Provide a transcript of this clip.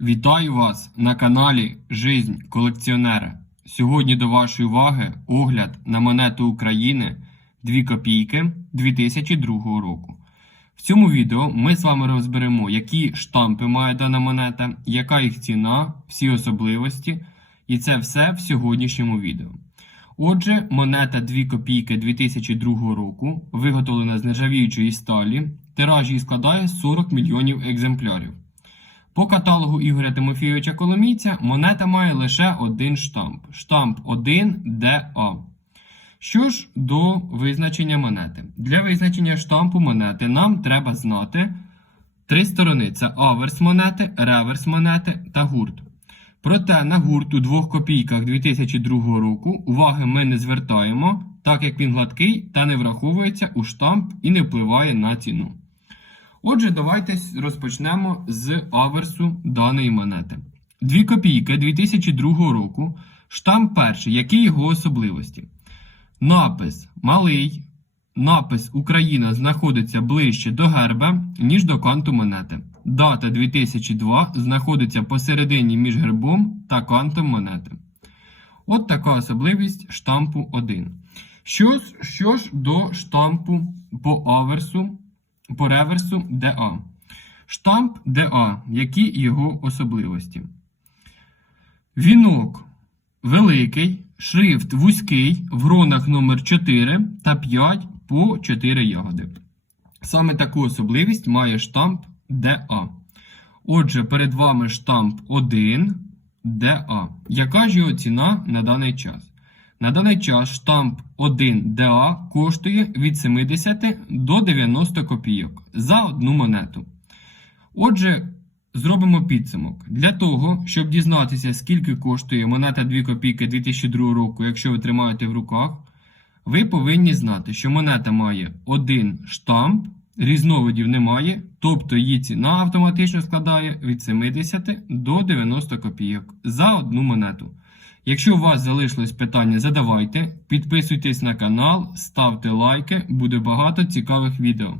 Вітаю вас на каналі Жизнь колекціонера. Сьогодні до вашої уваги огляд на монету України 2 копійки 2002 року. В цьому відео ми з вами розберемо, які штампи має дана монета, яка їх ціна, всі особливості, і це все в сьогоднішньому відео. Отже, монета 2 копійки 2002 року виготовлена з нержавіючої сталі, тираж її складає 40 мільйонів екземплярів. По каталогу Ігоря Тимофійовича Коломійця монета має лише один штамп штамп 1DA. Що ж до визначення монети? Для визначення штампу монети нам треба знати три сторони: це аверс монети, реверс монети та гурт. Проте на гурт у двох копійках 2002 року уваги ми не звертаємо, так як він гладкий та не враховується у штамп і не впливає на ціну. Отже, давайте розпочнемо з аверсу даної монети. 2 копійки 2002 року. Штамп перший. Які його особливості? Напис малий. Напис Україна знаходиться ближче до герба, ніж до канту монети. Дата 2002 знаходиться посередині між гербом та кантом монети. От така особливість штампу 1. Що що ж до штампу по аверсу по реверсу DA. Штамп DA. Які його особливості? Вінок великий, шрифт вузький, в гронах номер 4 та 5 по 4 ягоди. Саме таку особливість має штамп DA. Отже, перед вами штамп 1 DA. Яка ж його ціна на даний час? На даний час штамп 1 DA коштує від 70 до 90 копійок за одну монету. Отже, зробимо підсумок. Для того, щоб дізнатися, скільки коштує монета 2 копійки 2002 року, якщо ви тримаєте в руках, ви повинні знати, що монета має один штамп, різновидів немає, тобто її ціна автоматично складає від 70 до 90 копійок за одну монету. Якщо у вас залишилось питання, задавайте, підписуйтесь на канал, ставте лайки, буде багато цікавих відео.